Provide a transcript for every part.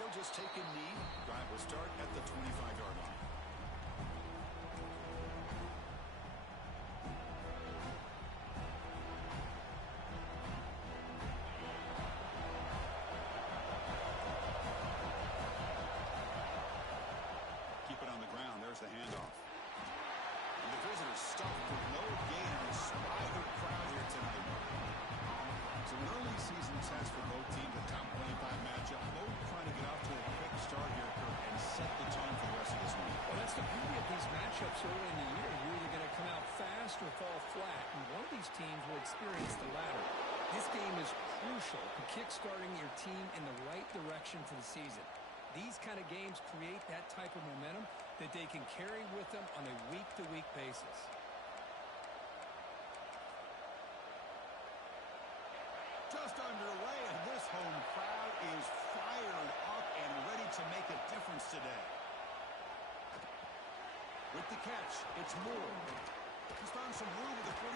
he'll just take a knee. Drive will start at the 25-yard line. Keep it on the ground. There's the handoff. And the visitors stuffed with no gain in a spider crowd here tonight. It's an early season test for both teams, a top 25 matchup. Both trying to get off to a quick start here, Kirk, and set the tone for the rest of this week. Well, that's the beauty of these matchups early in the year. You're either going to come out fast or fall flat, and one of these teams will experience the latter. This game is crucial to kickstarting your team in the right direction for the season. These kind of games create that type of momentum that they can carry with them on a week-to-week basis. Just underway, and this home crowd is fired up and ready to make a difference today. With the catch, it's Moore. He's found some room at the 45.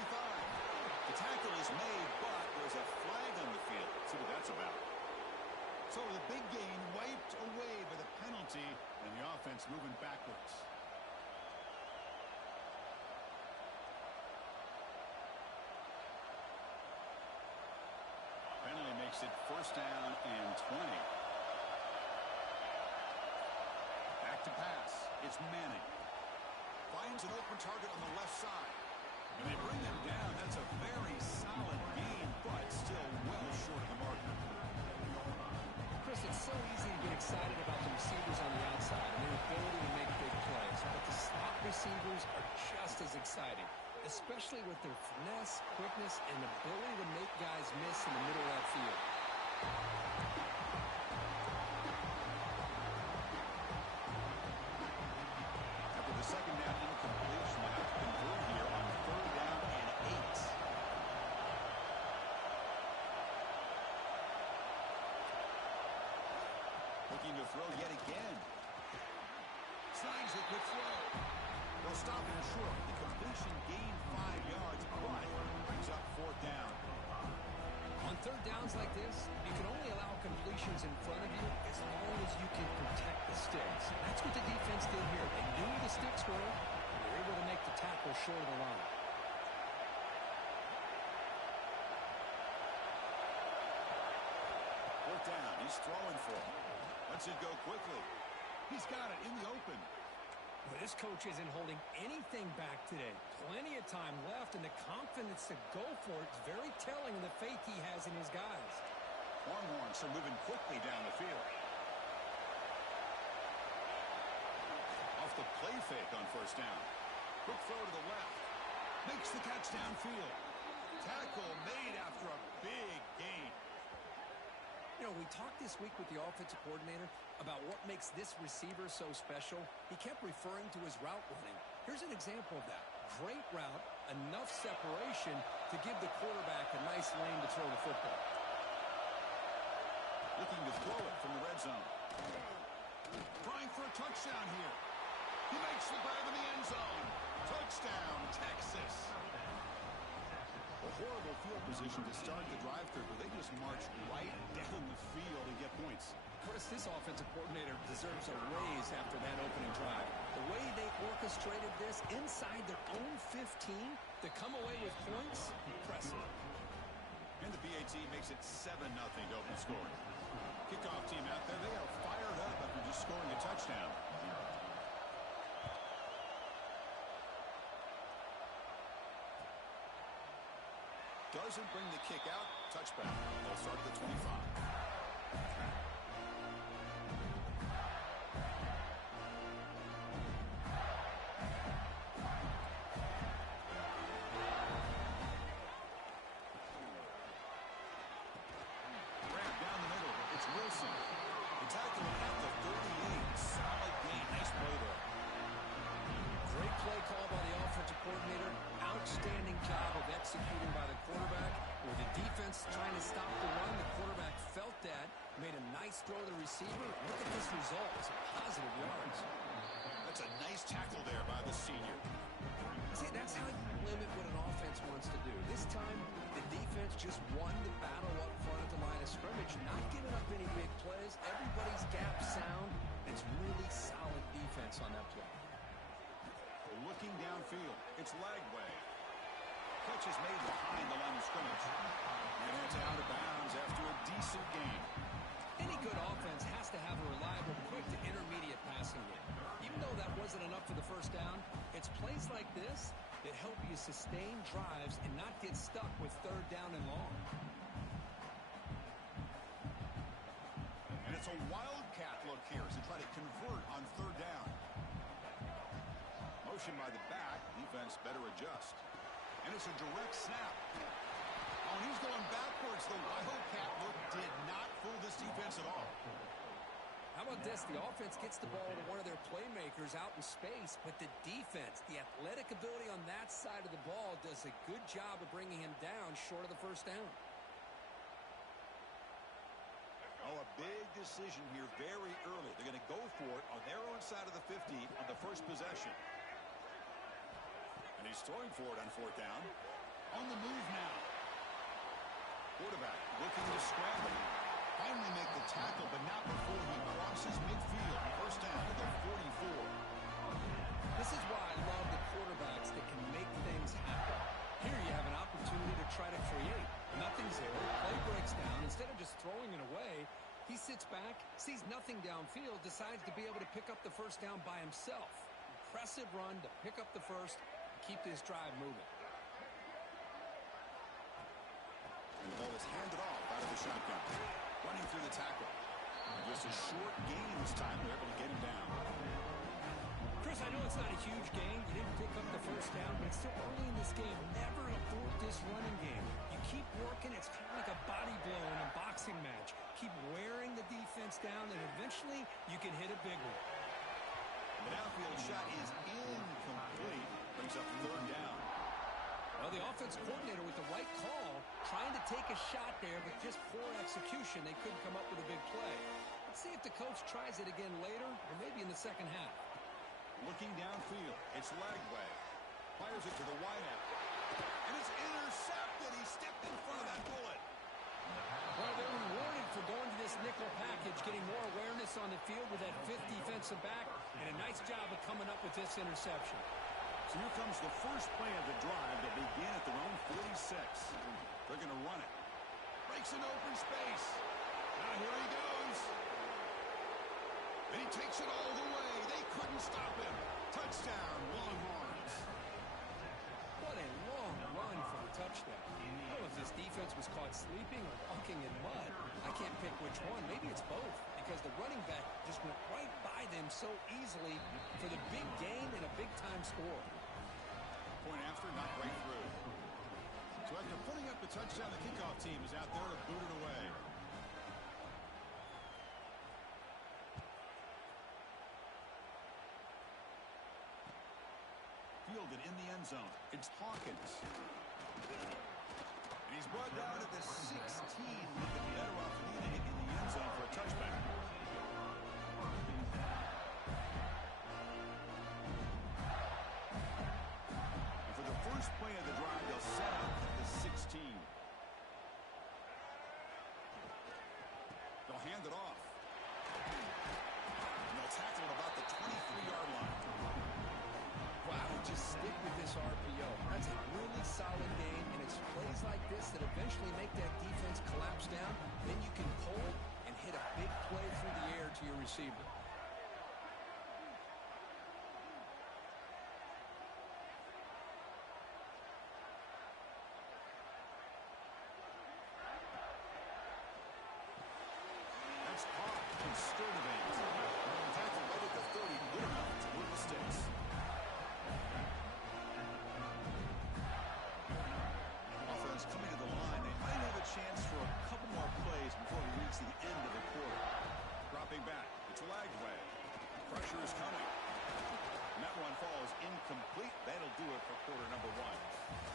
The tackle is made, but there's a flag on the field. Let's see what that's about. So the big gain wiped away by the penalty, and the offense moving backwards. Penalty makes it first down and 20. Back to pass. It's Manning. Finds an open target on the left side. And they bring them down. That's a very solid game, but still well short of the marker. Chris, it's so easy to get excited about the receivers on the outside and their ability to make big plays. But the slot receivers are just as exciting, especially with their finesse, quickness, and ability to make guys miss in the middle of that field. After the second down incompletion, they have to convert here on third down and 8. Looking to throw yet again. Signs a good throw. They'll stop him short. The completion gained 5 yards, but brings up fourth down. On third downs like this, you can only allow completions in front of you as long as you can protect the sticks. That's what the defense did here. They knew the sticks were, and they were able to make the tackle short of the line. Fourth down. He's throwing for it. Lets it go quickly. He's got it in the open. Well, this coach isn't holding anything back today. Plenty of time left, and the confidence to go for it is very telling in the faith he has in his guys. Longhorns are moving quickly down the field. Off the play fake on first down. Quick throw to the left. Makes the catch downfield. Tackle made after a big gain. You know, we talked this week with the offensive coordinator about what makes this receiver so special. He kept referring to his route running. Here's an example of that. Great route, enough separation to give the quarterback a nice lane to throw the football. Looking to throw it from the red zone. Trying for a touchdown here. He makes the grab in the end zone. Touchdown, Texas. A horrible field position to start the drive through, but they just march right down the field and get points. Chris, this offensive coordinator deserves a raise after that opening drive. The way they orchestrated this inside their own 15 to come away with points, impressive. And the BAT makes it 7-0 to open scoring. Kickoff team out there, they are fired up after just scoring a touchdown. Doesn't bring the kick out. Touchback. They'll start at the 25. Grab down the middle. It's Wilson. The tackle at the 38. Solid gain. Nice play there. Great play call by the offensive coordinator. Outstanding job of executing by the quarterback. With the defense trying to stop the run, the quarterback felt that, made a nice throw to the receiver. Look at this result. It's positive yards. That's a nice tackle there by the senior. See, that's how you limit what an offense wants to do. This time, the defense defense just won the battle up front at the line of scrimmage, not giving up any big plays. Everybody's gap sound. It's really solid defense on that play. Looking downfield, it's Lagway. Catch is made behind the line of scrimmage. And it's out of bounds after a decent gain. Any good offense has to have a reliable, quick to intermediate passing game. Even though that wasn't enough for the first down, it's plays like this that help you sustain drives and not get stuck with third down and long. And it's a wildcat look here as they try to convert on third down. Motion by the back. Defense better adjust. And it's a direct snap. Oh, and he's going backwards. The wildcat look did not fool this defense at all. How about this? The offense gets the ball to one of their playmakers out in space, but the defense, the athletic ability on that side of the ball does a good job of bringing him down short of the first down. Oh, a big decision here very early. They're going to go for it on their own side of the 50 on the first possession. And he's throwing for it on fourth down. On the move now. Quarterback looking to scramble. Finally make the tackle, but not before he crosses midfield. First down at the 44. This is why I love the quarterbacks that can make things happen. Here you have an opportunity to try to create. Nothing's there. Play breaks down. Instead of just throwing it away, he sits back, sees nothing downfield, decides to be able to pick up the first down by himself. Impressive run to pick up the first, keep this drive moving. And the ball is handed off out of the shotgun. Running through the tackle. And just a short gain this time. They're able to get him down. Chris, I know it's not a huge gain. You didn't pick up the first down, but it's still early in this game. Never abort this running game. You keep working. It's kind of like a body blow in a boxing match. Keep wearing the defense down, and eventually you can hit a big one. The downfield shot is incomplete. Brings up third down. Well, the offense coordinator with the right call, trying to take a shot there, but just poor execution. They couldn't come up with a big play. Let's see if the coach tries it again later, or maybe in the second half. Looking downfield, it's Lagway. Fires it to the wideout. And it's intercepted. He stepped in front of that bullet. Well, they're rewarded for going to this nickel package, getting more awareness on the field with that fifth defensive back, and a nice job of coming up with this interception. So here comes the first play of the drive that began at their own 46. They're going to run it. Breaks an open space. Now here he goes. And he takes it all the way. They couldn't stop him. Touchdown, Longhorns. What a long run for a touchdown. I don't know if this defense was caught sleeping or walking in mud. I can't pick which one. Maybe it's both, because the running back just went right by them so easily for the big gain and a big-time score. Point after, not right through. So after putting up the touchdown, the kickoff team is out there to boot it away. Fielded in the end zone. It's Hawkins. And he's brought down at the 16. Looking better off leading it in the end zone for a touchback. And for the first play of the drive, they'll set up at the 16. They'll hand it off. And they'll tackle it about the 23-yard line. Well, I would just stick with this RPO. That's a really solid game, and it's plays like this that eventually make that defense collapse down. Then you can pull and hit a big play through the air to your receiver. That's caught and stirred of it. Tackle right at the 30, good enough to move the sticks. Offense coming to the line. They might have a chance for a couple more plays before we reach the end of the quarter. Dropping back, it's Lagway. Pressure is coming. And that one falls incomplete. That'll do it for quarter number one.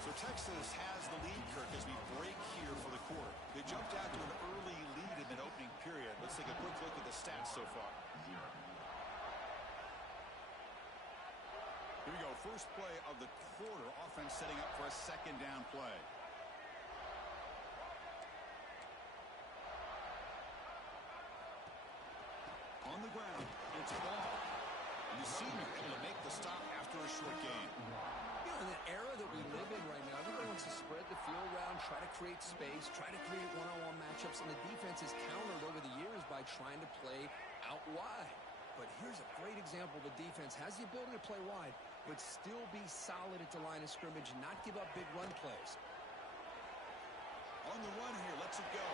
So Texas has the lead, Kirk, as we break here for the quarter. They jumped out to an early lead in the opening period. Let's take a quick look at the stats so far. Here we go. First play of the quarter. Offense setting up for a second down play. the ground. It's ball. And the senior able to make the stop after a short gain. You know, in the era that we live in right now, everybody wants to spread the field around, try to create space, try to create one-on-one matchups, and the defense is countered over the years by trying to play out wide. But here's a great example. The defense has the ability to play wide, but still be solid at the line of scrimmage and not give up big run plays. On the run here, lets it go.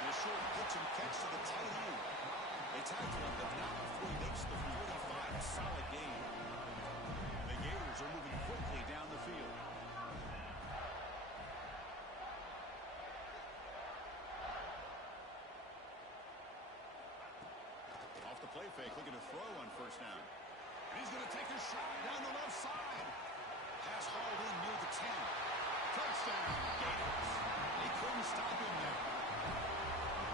And a short pitch and catch to the tight end. They tackle him, but not before he makes the 45. A solid gain. The Gators are moving quickly down the field. Off the play fake, looking to throw on first down. And he's going to take a shot down the left side. Pass hauled in near the 10. Touchdown, Gators. They couldn't stop him there.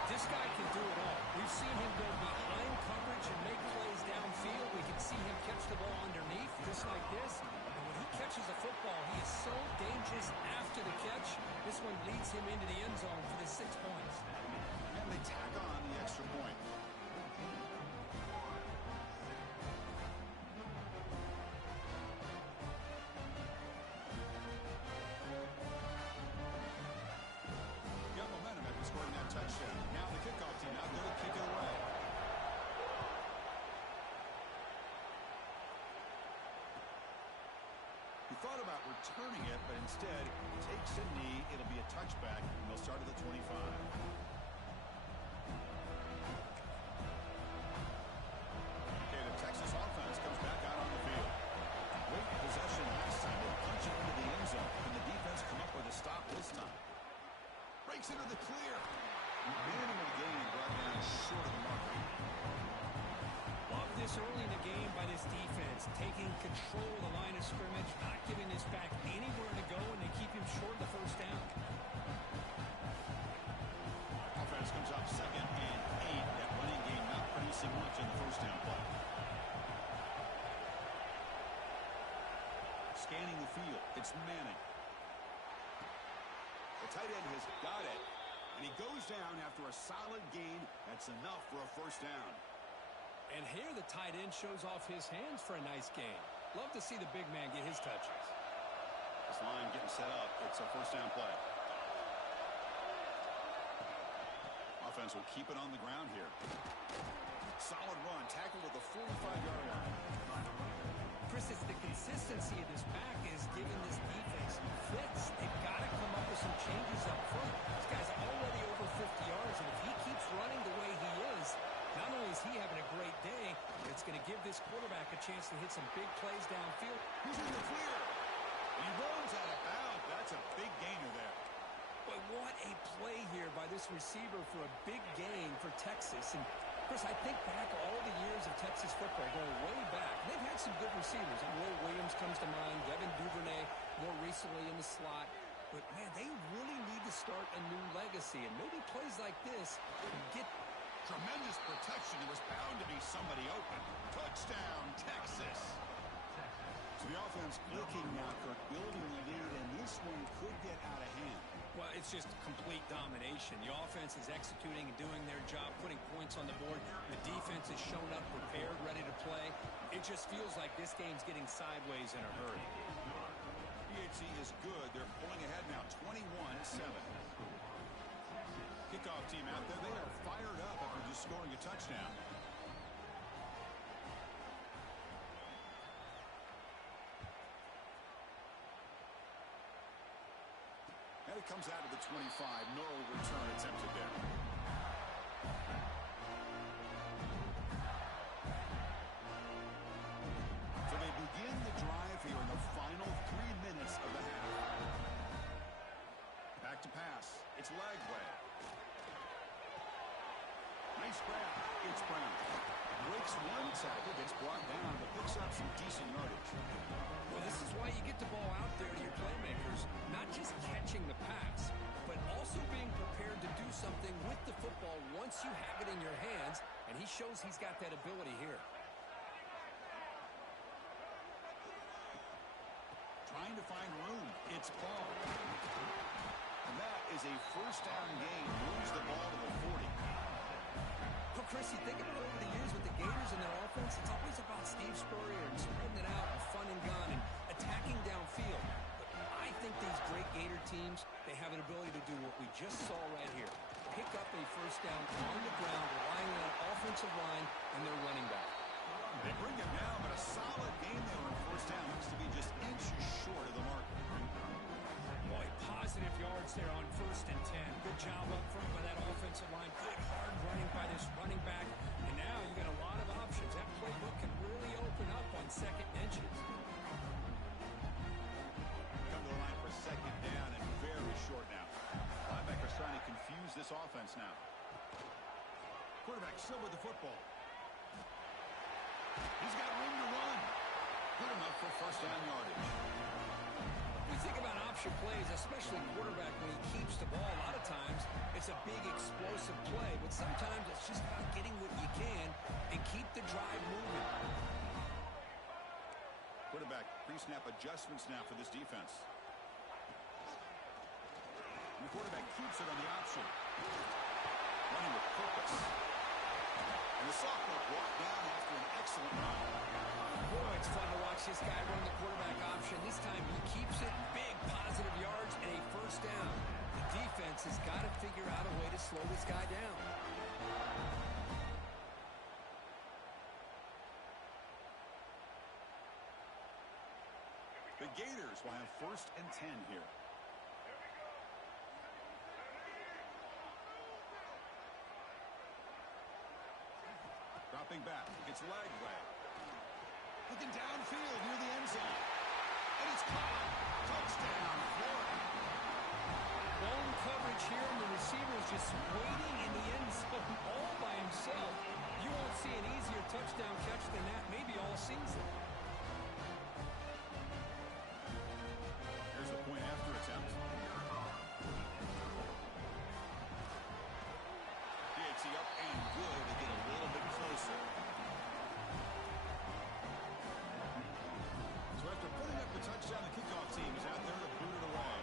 This guy can do it all. We've seen him go behind coverage and make plays downfield. We can see him catch the ball underneath, just like this. And when he catches a football, he is so dangerous after the catch. This one leads him into the end zone for the 6 points. And they tack on the extra point. Got momentum after scoring that touchdown. Now the kickoff team out there to kick it away. He thought about returning it, but instead takes a knee. It'll be a touchback, and they'll start at the 25. Okay, the Texas offense comes back out on the field. Great possession last time. They punch it into the end zone. Can the defense come up with a stop this time? Breaks into the clear. Minimal gain brought down short of the mark. Love this early in the game by this defense, taking control of the line of scrimmage, not giving this back anywhere to go, and they keep him short of the first down. Offense comes up 2nd and 8. That running game not producing much in the first down play. Scanning the field. It's Manning. The tight end has got it, and he goes down after a solid gain. That's enough for a first down. And here the tight end shows off his hands for a nice gain. Love to see the big man get his touches. This line getting set up. It's a first down play. Offense will keep it on the ground here. Solid run. Tackled at the 45-yard line. Chris, it's the consistency of this back is giving this defense fits. They've got to come up with some changes up front. This guy's already over 50 yards, and if he keeps running the way he is, not only is he having a great day, it's going to give this quarterback a chance to hit some big plays downfield. He's in the clear. He runs out of bounds. That's a big gainer there. But what a play here by this receiver for a big gain for Texas. And Chris, I think back all the years of Texas football, going way back. They've had some good receivers. Will Williams comes to mind, Devin Duvernay more recently in the slot. But, man, they really need to start a new legacy. And maybe plays like this get tremendous protection. There was bound to be somebody open. Touchdown, Texas. So the offense clicking now, Kirk, building the lead, and this one could get out of hand. Well, it's just complete domination. The offense is executing and doing their job, putting points on the board. The defense has shown up prepared, ready to play. It just feels like this game's getting sideways in a hurry. PHC is good. They're pulling ahead now, 21-7. Kickoff team out there. They are fired up after just scoring a touchdown. And it comes out of the 25. No return attempted there. So they begin the drive here in the final 3 minutes of the half. Back to pass. It's Lagway. Nice grab. It's Brown. Breaks one tackle, gets brought down, but picks up some decent yardage. Well, this is why you get the ball out there to your playmakers, not just catching the pass, but also being prepared to do something with the football once you have it in your hands, and he shows he's got that ability here. Trying to find room. It's ball. And that is a first down gain. Moves the ball to the 40. Chris, you think about it over the years with the Gators and their offense, it's always about Steve Spurrier and spreading it out and fun and gun and attacking downfield. But I think these great Gator teams, they have an ability to do what we just saw right here. Pick up a first down on the ground, relying on an offensive line and their running back. They bring him down, but a solid game there on first down. Looks to be just inches short of the mark. Boy, positive yards there on 1st and 10. Good job up front by that offensive line. Good hard running by this running back. And now you got a lot of options. That playbook can really open up on second and inches. Come to the line for second down and very short now. Linebacker's trying to confuse this offense now. Quarterback still with the football. He's got room to run. Good enough for first down yardage. When you think about option plays, especially quarterback when he keeps the ball, a lot of times it's a big explosive play, but sometimes it's just about getting what you can and keep the drive moving. Quarterback pre-snap adjustments now for this defense. And the quarterback keeps it on the option. Running with purpose. And the sophomore brought down after an excellent run. Boy, it's fun to watch this guy run the quarterback option. This time he keeps it, big positive yards, and a first down. The defense has got to figure out a way to slow this guy down. The Gators will have 1st and 10 here. Dropping back, gets leg way. Looking downfield near the end zone. And it's caught. Touchdown, Florida. Bone coverage here, and the receiver is just waiting in the end zone all by himself. You won't see an easier touchdown catch than that, maybe all season. Here's the point after attempt. DHC up and good to get a little bit closer. So after putting up the touchdown, the kickoff team is out there to boot it away.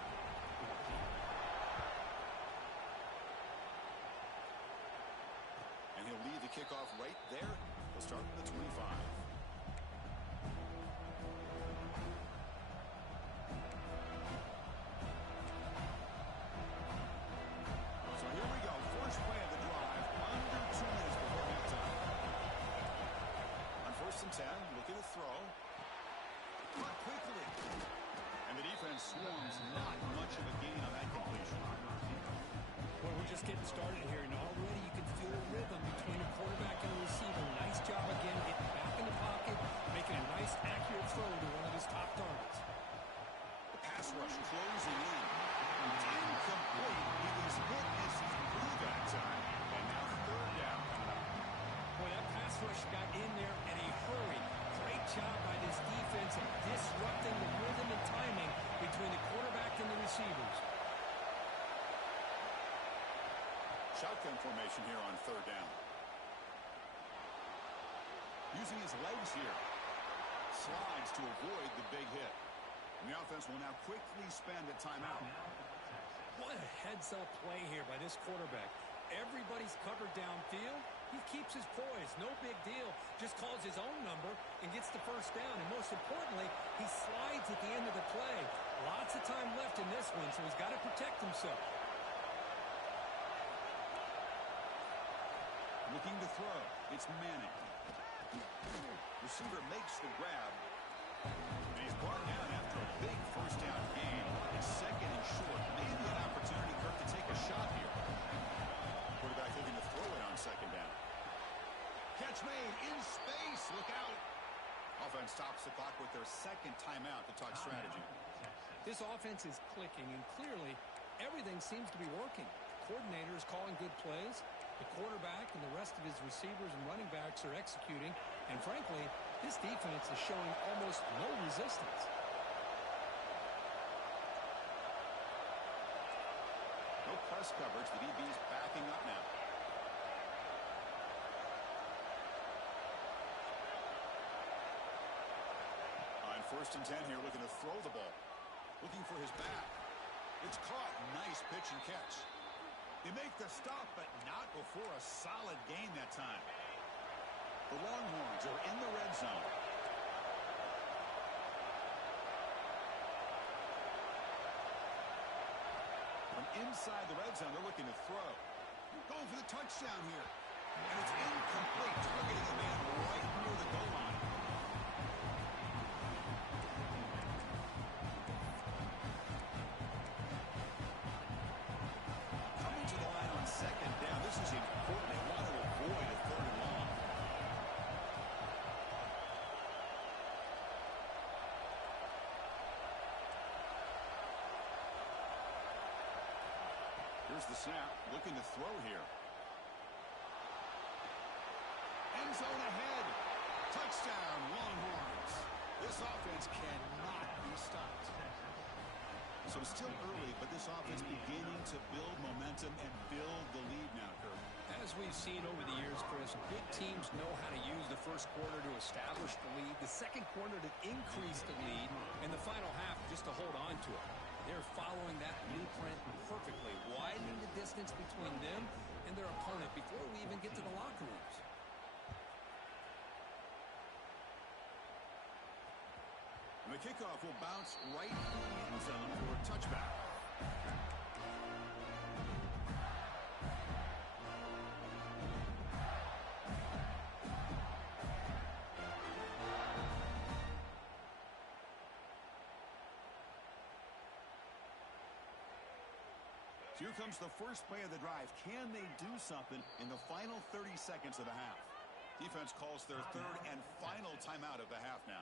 And he'll lead the kickoff right there. He'll start at the 25. So here we go. First play of the drive. Under 2 minutes before halftime. On 1st and 10, looking to throw. Caught quickly. And the defense swarms. Not much of a gain on that completion. Well, we're just getting started here, and already you can feel a rhythm between the quarterback and the receiver. Nice job again, getting back in the pocket, making a nice, accurate throw to one of his top targets. The pass rush closing in. Incomplete. He was hit as he blew that time. And now 3rd down coming up. Boy, that pass rush got in there in a hurry. Great job by this defense of disrupting the rhythm and timing between the quarterback and the receivers. Shotgun formation here on 3rd down. Using his legs here. Slides to avoid the big hit. And the offense will now quickly spend a timeout. What a heads-up play here by this quarterback. Everybody's covered downfield. He keeps his poise. No big deal. Just calls his own number and gets the first down. And most importantly, he slides at the end of the play. Lots of time left in this one, so he's got to protect himself. Looking to throw. It's Manning. Receiver makes the grab. And he's brought down after a big first down gain. It's 2nd and short. Maybe an opportunity, Kirk, to take a shot here. Quarterback looking to throw it on 2nd down. Catch made in space. Look out. Offense stops the clock with their 2nd timeout to talk strategy. This offense is clicking, and clearly everything seems to be working. Coordinator is calling good plays. The quarterback and the rest of his receivers and running backs are executing. And frankly, this defense is showing almost no resistance. No press coverage. The DB's backing up now. On 1st and 10 here, looking to throw the ball. Looking for his back. It's caught. Nice pitch and catch. They make the stop, but not before a solid gain that time. The Longhorns are in the red zone. From inside the red zone, they're looking to throw. Going for the touchdown here. And it's incomplete, targeting a man right near the goal line. Coming to the line on second down. This is important. They want to avoid a third and long. Here's the snap. Looking to throw here. End zone ahead. Touchdown, Longhorns. This offense cannot be stopped. So it's still early, but this offense beginning to build momentum and build the lead now, Kurt. As we've seen over the years, Chris, good teams know how to use the first quarter to establish the lead, the second quarter to increase the lead, and the final half just to hold on to it. They're following that blueprint perfectly, widening the distance between them and their opponent before we even get to the locker rooms. And the kickoff will bounce right in the end zone for a touchback. Here comes the first play of the drive. Can they do something in the final 30 seconds of the half? Defense calls their third and final timeout of the half now.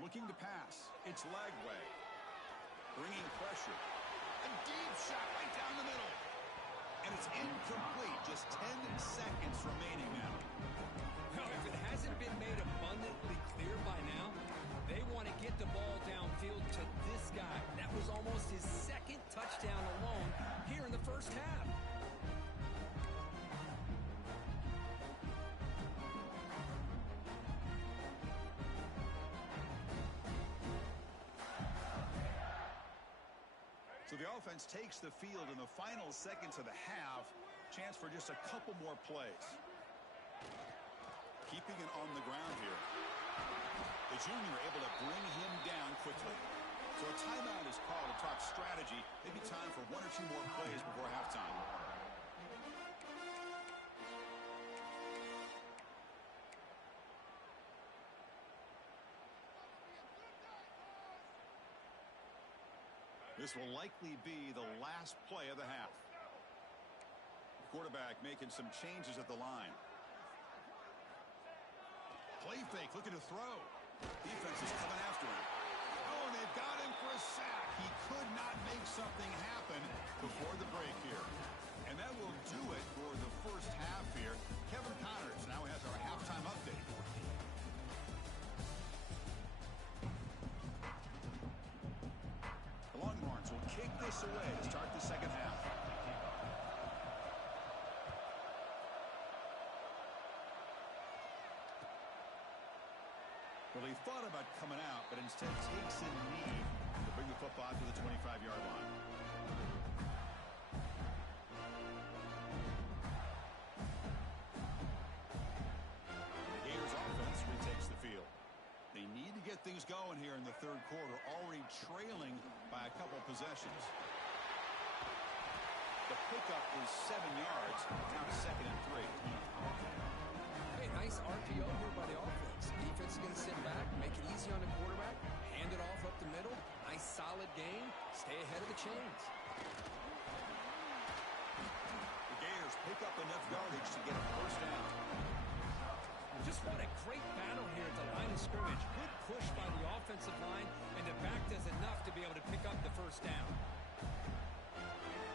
Looking to pass. It's Lagway. Bringing pressure. A deep shot right down the middle. And it's incomplete. Just 10 seconds remaining now. Now, if it hasn't been made abundantly clear by now, they want to get the ball downfield to this guy. That was almost his second touchdown alone here in the first half. So the offense takes the field in the final seconds of the half. Chance for just a couple more plays. Keeping it on the ground here. The junior able to bring him down quickly. So a timeout is called to talk strategy. Maybe time for one or two more plays before halftime. This will likely be the last play of the half. The quarterback making some changes at the line. Play fake, looking to throw. Defense is coming after him. Oh, and they've got him for a sack. He could not make something happen before the break here. And that will do it for the first half here. Kevin Connors now has our halftime update. The Longhorns will kick this away to start the second half. Well, he thought about coming out, but instead takes a knee to bring the football to the 25-yard line. The Gators offense retakes the field. They need to get things going here in the third quarter, already trailing by a couple possessions. The pickup is 7 yards, now 2nd and 3. Hey, nice RPO here by the offense. Defense is going to sit back, make it easy on the quarterback, hand it off up the middle. Nice solid game. Stay ahead of the chains. The Gators pick up enough yardage to get a first down. Just what a great battle here at the line of scrimmage. Good push by the offensive line, and the back does enough to be able to pick up the first down.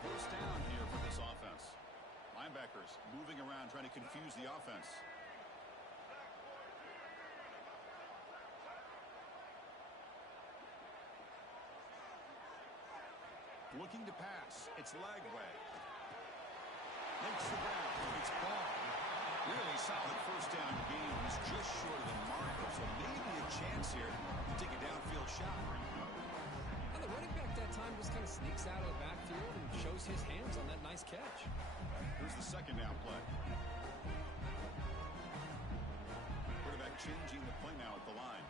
First down here for this offense. Linebackers moving around, trying to confuse the offense. Looking to pass. It's Lagway. Makes the grab. It's ball. Really solid first down game. He's just short of the marker, so maybe a chance here to take a downfield shot. And the running back that time just kind of sneaks out of the backfield and shows his hands on that nice catch. Here's the second down play. Quarterback changing the play now at the line.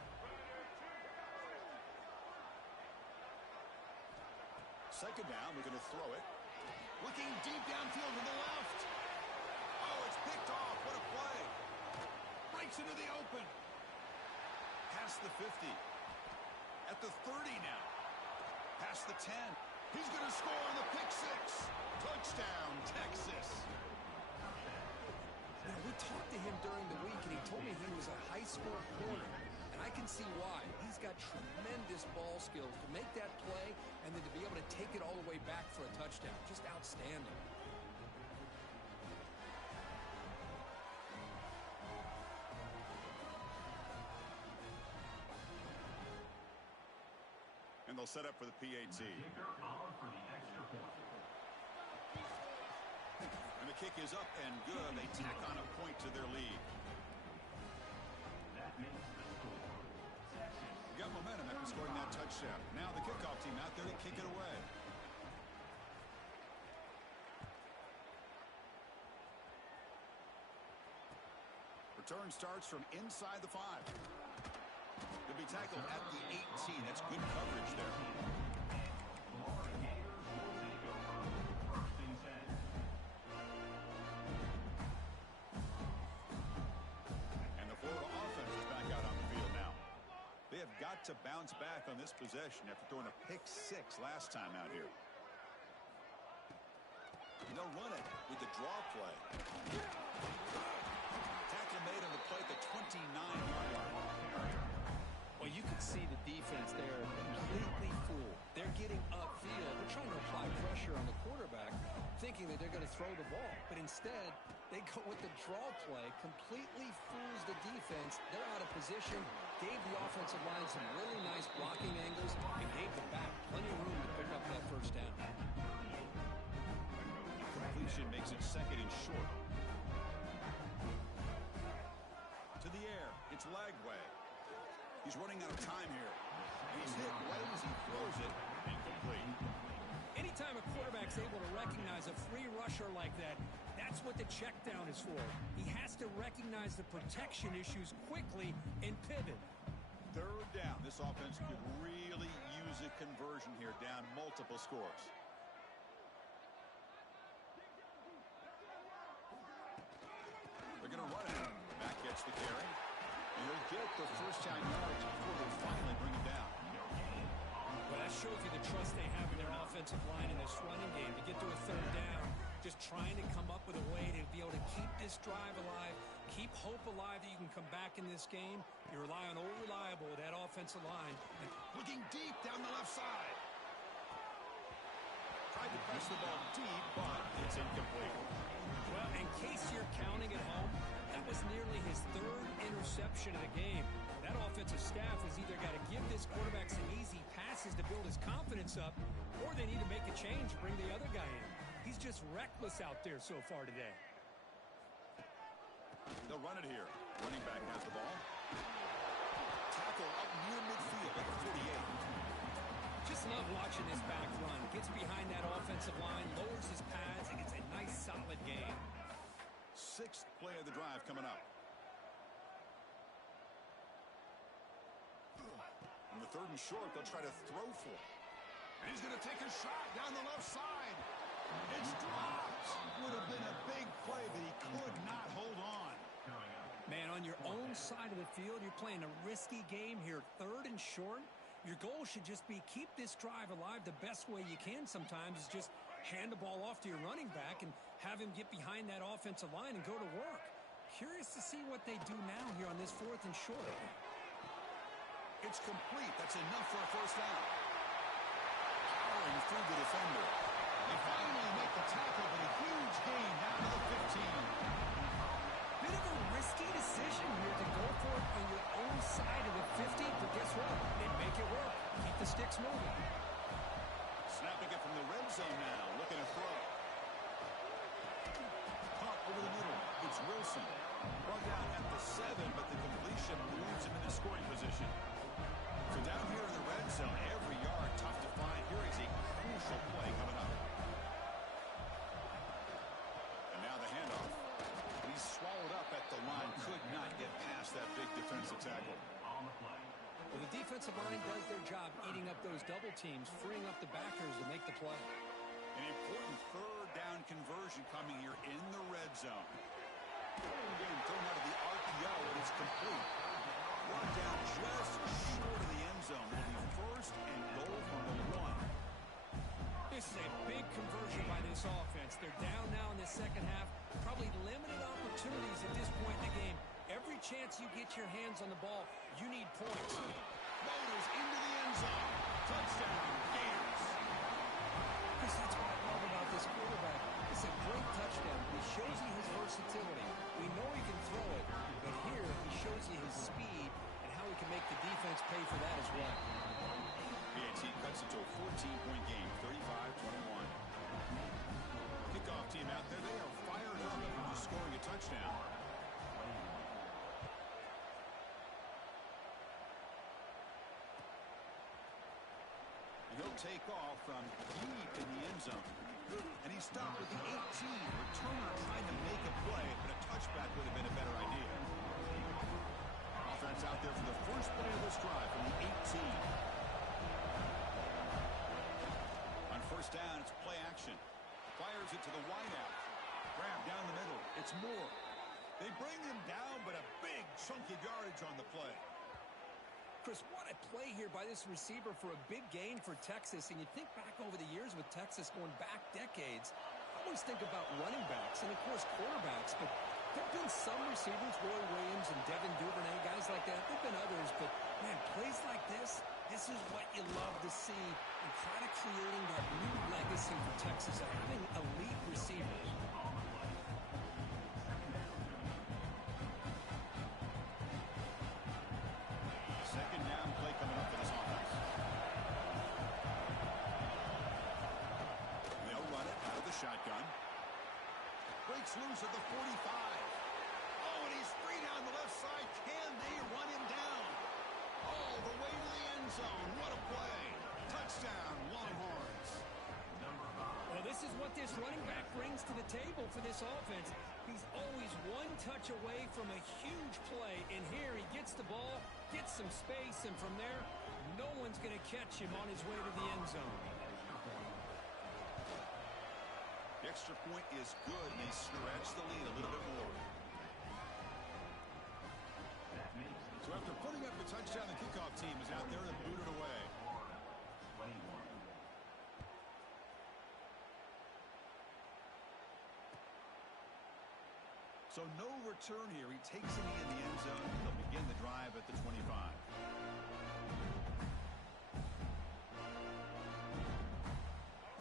Second down, we're going to throw it. Looking deep downfield to the left. Oh, it's picked off. What a play. Breaks into the open. Past the 50. At the 30 now. Past the 10. He's going to score on the pick six. Touchdown, Texas. Now, we talked to him during the week, and he told me he was a high school corner. And I can see why. He's got tremendous ball skills to make that play and then to be able to take it all the way back for a touchdown. Just outstanding. And they'll set up for the PAT. And the kick is up and good. They tack on a point to their lead. Got momentum after scoring that touchdown. Now the kickoff team out there to kick it away. Return starts from inside the 5. He'll be tackled at the 18. That's good coverage there. And the Florida offense is back out on the field now. They have got to bounce back on this possession after throwing a pick six last time out here. And they'll run it with the draw play. Tackle made on the play at the 29-yard line. Well, you can see the defense there completely fooled. They're getting upfield. They're trying to apply pressure on the quarterback, thinking that they're going to throw the ball. But instead, they go with the draw play, completely fools the defense. They're out of position, gave the offensive line some really nice blocking angles, and gave the back plenty of room to pick up that first down. Completion makes it second and short. To the air. It's Lagway. He's running out of time here. And he's hit right as he throws it. Incomplete. Anytime a quarterback's able to recognize a free rusher like that, that's what the check down is for. He has to recognize the protection issues quickly and pivot. Third down. This offense could really use a conversion here, down multiple scores. They're going to run it. Back gets the carry. And he'll get the first down yards before they finally bring it down. Well, that shows you the trust they have in their offensive line in this running game to get to a third down. Just trying to come up with a way to be able to keep this drive alive, keep hope alive that you can come back in this game. You rely on old reliable with that offensive line. And looking deep down the left side. Tried to press the ball deep, but it's incomplete. Well, in case you're counting at home, that was nearly his third interception of the game. That offensive staff has either got to give this quarterback some easy passes to build his confidence up, or they need to make a change, bring the other guy in. He's just reckless out there so far today. They'll run it here. Running back has the ball. Tackle up near midfield at the 48. Just love watching this back run. Gets behind that offensive line, lowers his pads, and gets a nice solid gain. Sixth play of the drive coming up. On the third and short, they'll try to throw for. And he's going to take a shot down the left side. It's dropped. Would have been a big play, but he could not hold on. Man, on your own side of the field, you're playing a risky game here. Third and short. Your goal should just be keep this drive alive the best way you can sometimes is just hand the ball off to your running back and have him get behind that offensive line and go to work. Curious to see what they do now here on this fourth and short. It's complete. That's enough for a first down. Powering through the defender. They finally make the tackle, but a huge gain down to the 15. Bit of a risky decision here to go for it on your own side of the 50, but guess what? They make it work. Keep the sticks moving. Snapping it from the red zone now, looking to throw. Wilson. Brought down at the 7, but the completion moves him into scoring position. So down here in the red zone, every yard tough to find. Here is a crucial play coming up. And now the handoff. He's swallowed up at the line. Could not get past that big defensive tackle. Well, the defensive line does their job eating up those double teams, freeing up the backers to make the play. An important third down conversion coming here in the red zone. Again, thrown out of the RPO, and it's complete. Brought down just short of the end zone. It'll be first and goal from the 1. This is a big conversion by this offense. They're down now in the second half. Probably limited opportunities at this point in the game. Every chance you get your hands on the ball, you need points. Motors into the end zone. Touchdown, Bears. Chris, that's what I love about this quarterback. It's a great touchdown. He shows you his versatility. We know he can throw it, but here he shows you his speed and how he can make the defense pay for that as well. PAT cuts it to a 14-point game, 35-21. Kickoff team out there, they are fired up after just scoring a touchdown. He'll take off from deep in the end zone. And he stopped with the 18. Returner trying to make a play, but a touchback would have been a better idea. Offense out there for the first play of this drive from the 18. On first down, it's play action. Fires it to the wideout. Grab down the middle. It's Moore. They bring him down, but a big chunk of yardage on the play. Chris, what a play here by this receiver for a big gain for Texas. And you think back over the years with Texas going back decades, I always think about running backs and, of course, quarterbacks. But there have been some receivers, Roy Williams and Devin Duvernay, guys like that. There have been others. But, man, plays like this is what you love to see. And kind of creating that new legacy for Texas of having elite receivers. Second down play coming up for this offense. They'll run it out of the shotgun. Breaks loose at the 45. Oh, and he's free down the left side. Can they run him down? All the way to the end zone. What a play. Touchdown, Longhorns. Well, this is what this running back brings to the table for this offense. He's always one touch away from a huge play, and here he gets the ball, gets some space, and from there, no one's going to catch him on his way to the end zone. The extra point is good, and they stretch the lead a little bit more. So after putting up the touchdown, the kickoff team is out there to boot it away. So no return here. He takes it in the end zone. They'll begin the drive at the 25.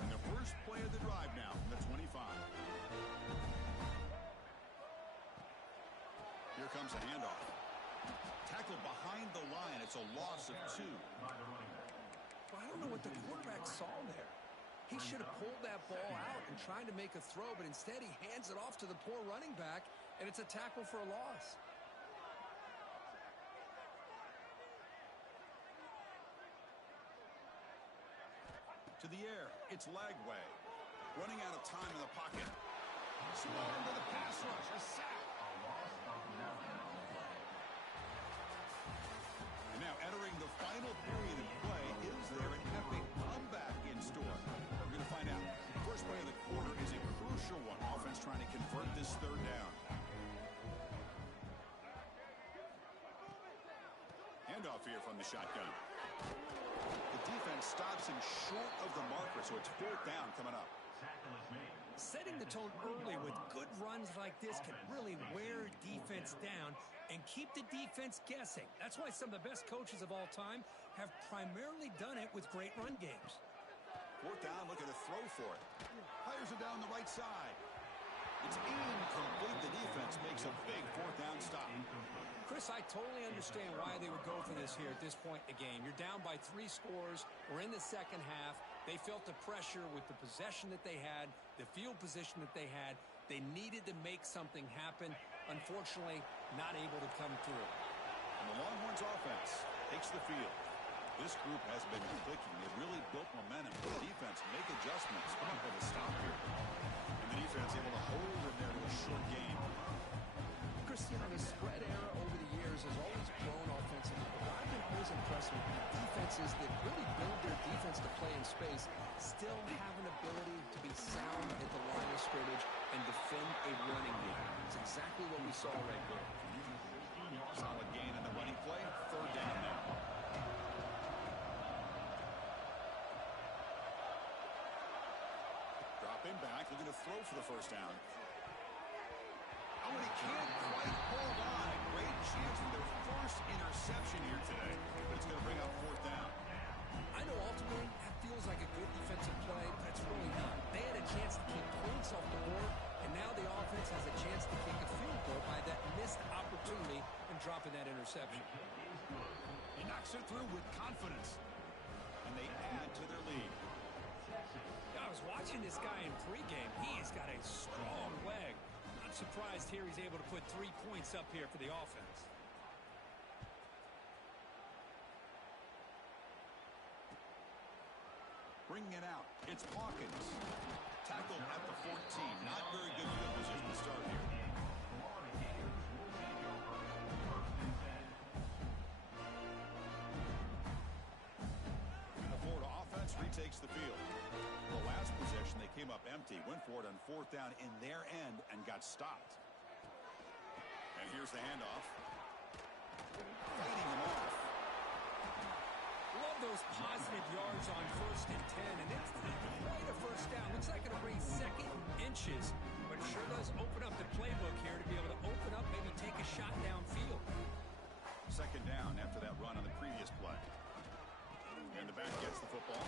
And the first play of the drive now from the 25. Here comes a handoff. Tackled behind the line. It's a loss of 2. Well, I don't know what the quarterback saw there. He should have pulled that ball out and tried to make a throw, but instead he hands it off to the poor running back, and it's a tackle for a loss. To the air, it's Lagway. Running out of time in the pocket. Swarmed to the pass rush, a sack. And now entering the final period of play, is there an epic comeback in store? We're going to find out. First play of the quarter is a crucial one. Offense trying to convert this third down. Handoff here from the shotgun. The defense stops him short of the marker, so it's fourth down coming up. Setting the tone early with good runs like this can really wear defense down and keep the defense guessing. That's why some of the best coaches of all time have primarily done it with great run games. Fourth down, looking to throw for it. Fires it down the right side. It's incomplete. The defense makes a big fourth down stop. Chris, I totally understand why they would go for this here at this point in the game. You're down by 3 scores. We're in the second half. They felt the pressure with the possession that they had, the field position that they had. They needed to make something happen. Unfortunately, not able to come through. And the Longhorns offense takes the field. This group has been clicking. They've really built momentum. The defense make adjustments. Come up with a stop here. And the defense able to hold them there to a short gain. Christian, the spread era over the years has always grown offensively. But what I've been always impressed with defenses that really build their defense to play in space still have an ability to be sound at the line of scrimmage and defend a running game. It's exactly what we saw right there. Solid gain in the running play. Third down now. Dropping back, looking to throw for the first down. Oh, and he can't quite hold on. A great chance for their first interception here today. But it's going to bring up fourth down. I know ultimately that feels like a good defensive play, but it's really not. They had a chance to keep points off the board, and now the offense has a chance to kick a field goal by that missed opportunity and dropping that interception. He knocks it through with confidence, and they add to their lead. I was watching this guy in pregame. He's got a strong leg. Not surprised here he's able to put 3 points up here for the offense. Bringing it out, it's Hawkins. Tackled at the 14. Not very good field position to start here. The Florida offense retakes the field. The last possession, they came up empty, went for it on fourth down in their end and got stopped. And here's the handoff. Fading them off. Love those positive yards on 1st and 10, and it's not quite a first down. Looks like it'll bring second inches, but it sure does open up the playbook here to be able to open up, maybe take a shot downfield. Second down after that run on the previous play. And the back gets the football.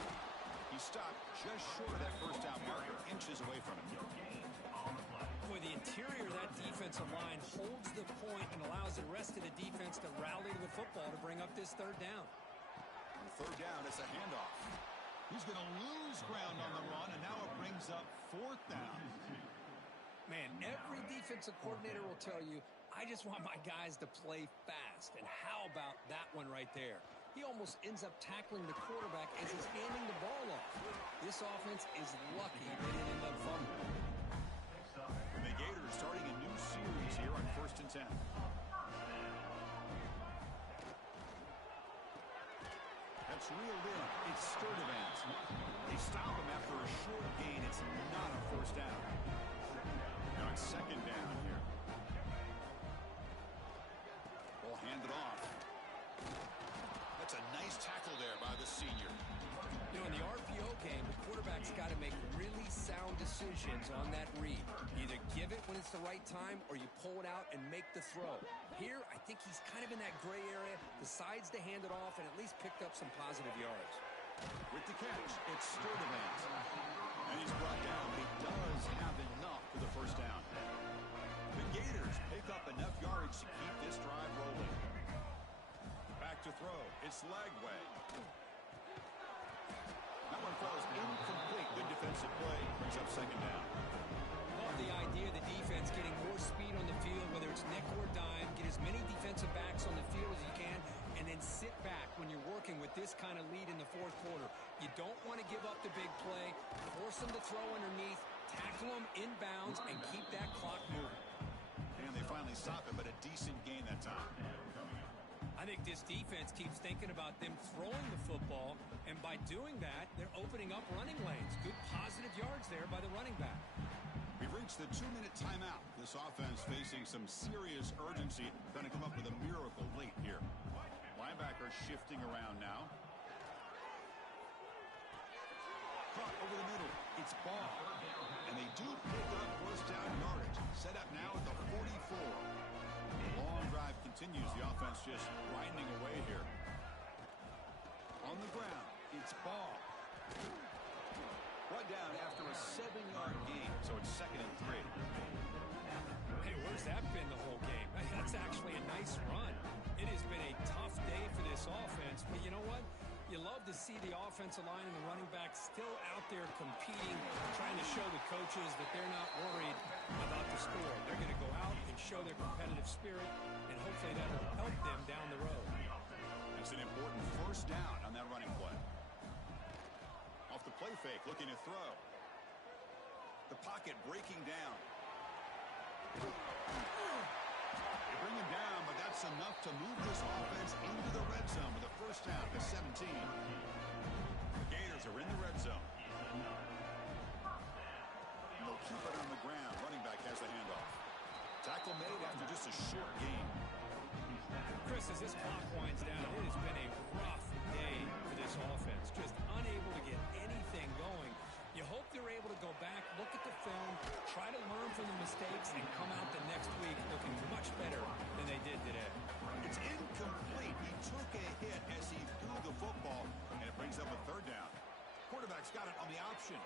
He stopped just short of that first down marker, inches away from it. Boy, the interior of that defensive line holds the point and allows the rest of the defense to rally to the football to bring up this third down. On third down, it's a handoff. He's going to lose ground on the run, and now it brings up fourth down. Man, every defensive coordinator will tell you, I just want my guys to play fast. And how about that one right there? He almost ends up tackling the quarterback as he's handing the ball off. This offense is lucky they didn't end up fumbling. The Gators starting a new series here on 1st and 10. That's reeled in. It's Sturdivant. They stop him after a short gain. It's not a first down. Now it's second down here. Ball handed off. That's a nice tackle there by the senior. You know, in the RPO game, the quarterback's got to make really sound decisions on that read. You either give it when it's the right time or you pull it out and make the throw. Here, I think he's kind of in that gray area, decides to hand it off and at least picked up some positive yards. With the catch, it's Sturdivant. And he's brought down, but he does have enough for the first down. The Gators pick up enough yards to keep this drive rolling. Back to throw. It's Lagway. That one throws incomplete. Good defensive play. Brings up second down. Love the idea of the defense getting more speed on the field, whether it's nickel or dime, get as many defensive backs on the field as you can, and then sit back when you're working with this kind of lead in the fourth quarter. You don't want to give up the big play, force them to throw underneath, tackle them inbounds, and keep that clock moving. And they finally stop him, but a decent gain that time. I think this defense keeps thinking about them throwing the football, and by doing that, they're opening up running lanes. Good positive yards there by the running back. We've reached the 2-minute timeout. This offense facing some serious urgency. Going to come up with a miracle late here. Linebacker shifting around now. Caught over the middle. It's ball. And they do pick up first down yardage. Set up now at the 44. Long drive continues. The offense just grinding away here. On the ground, it's ball. Brought down after a 7-yard gain, so it's 2nd and 3. Hey, where's that been the whole game? That's actually a nice run. It has been a tough day for this offense, but you know what? You love to see the offensive line and the running back still out there competing, trying to show the coach coaches that they're not worried about the score. They're going to go out and show their competitive spirit, and hopefully that'll help them down the road. That's an important first down on that running play. Off the play fake, looking to throw. The pocket breaking down. They bring him down, but that's enough to move this offense into the red zone with a first down to 17. The Gators are in the red zone. And they'll keep it on the ground. Running back has the handoff. Tackle made after just a short gain. Chris, as this clock winds down, it has been a rough day for this offense. Just unable to get anything going. You hope they're able to go back, look at the film, try to learn from the mistakes, and come out the next week looking much better than they did today. It's incomplete. He took a hit as he threw the football, and it brings up a third down. Quarterback's got it on the option.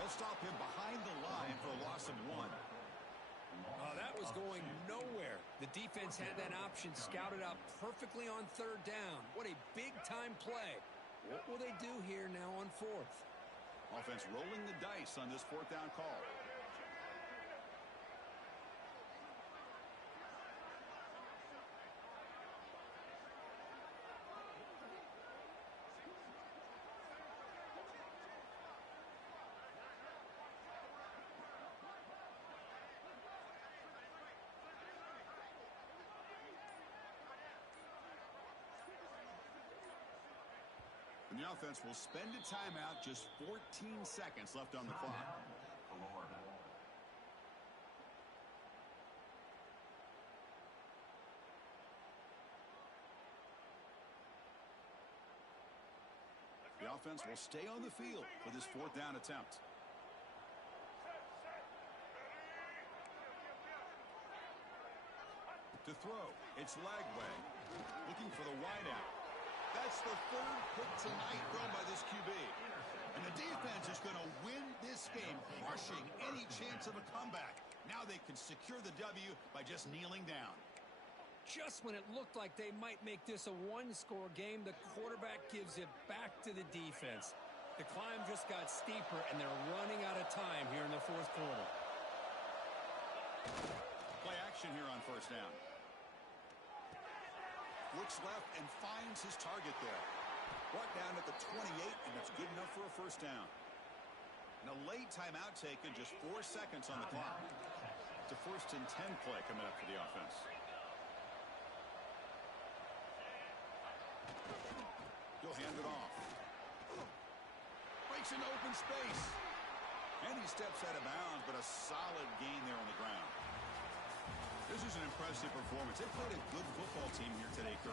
They'll stop him behind the line for a loss of 1. That was going nowhere. The defense had that option scouted out perfectly on third down. What a big-time play. What will they do here now on fourth? Offense rolling the dice on this fourth down call. And the offense will spend a timeout, just 14 seconds left on the clock. The offense will stay on the field for this fourth down attempt. To throw, it's Lagway, looking for the wideout. That's the third pick tonight thrown by this QB. And the defense is going to win this game, crushing any chance of a comeback. Now they can secure the W by just kneeling down. Just when it looked like they might make this a one-score game, the quarterback gives it back to the defense. The climb just got steeper, and they're running out of time here in the fourth quarter. Play action here on first down. Looks left and finds his target there. Brought down at the 28, and it's good enough for a first down. And a late timeout taken, just 4 seconds on the clock. It's a 1st and 10 play coming up for the offense. He'll hand it off. Breaks into open space. And he steps out of bounds, but a solid gain there on the ground. This is an impressive performance. They played a good football team here today, Chris.